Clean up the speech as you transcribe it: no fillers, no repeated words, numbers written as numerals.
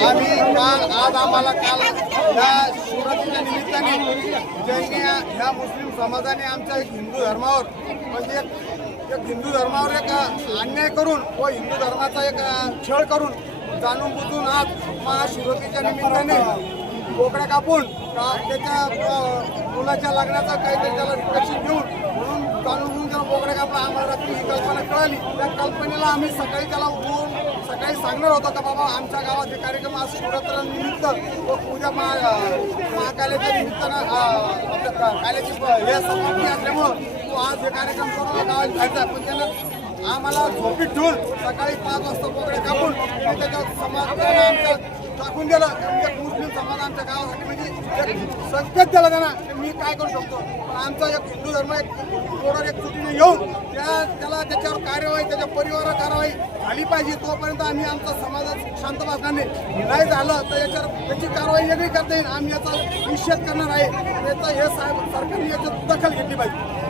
आज आम्हाला काल या शिवरात्रीच्या निमित्ताने ज्यांनी ह्या मुस्लिम समाजाने आमच्या हिंदू धर्मावर म्हणजे एक हिंदू धर्मावर एक अन्याय करून व हिंदू धर्माचा एक छळ करून जाणून बुजून आज महाशिवरात्रीच्या निमित्ताने बोकड्या कापून त्याच्या मुलाच्या लग्नाचा काहीतरी त्याला रिपॅक्शन घेऊन म्हणून जाणून बुजून त्याला बोकड्या कापला. आम्हाला रात्री ही कल्पना कळाली. त्या कल्पनेला आम्ही सकाळी त्याला उठवून सकाळी सांगणार होतो का बाबा आमच्या गावात हे कार्यक्रम आज शिवरात्रीनिमित्त व उद्या महाकाल्याच्या निमित्तानं काल्याची हे समाप्ती असल्यामुळं तो आज हे कार्यक्रम करून गावात जायचा. पण त्यानं आम्हाला झोपीत ठेवून सकाळी 5 वाजता बोकड्या कापून त्याच्या समाज आमच्या टाकून दिलं. म्हणजे मुस्लिम समाज आमच्या गावासाठी म्हणजे एक संकेत दिला त्यांना मी काय करू शकतो. पण आमचा एक हिंदू धर्म एक थोडं एक चुकीने येऊन त्याला त्याच्यावर कार्यवाही त्याच्या परिवारावर कारवाई झाली पाहिजे. तोपर्यंत आम्ही आमचा समाजात शांत बसणार नाही झालं तर याच्यावर त्याची कारवाई वेगळी करता येईल. आम्ही याचा निषेध करणार आहे. याचा हे सरकारने याच्यात दखल घेतली पाहिजे.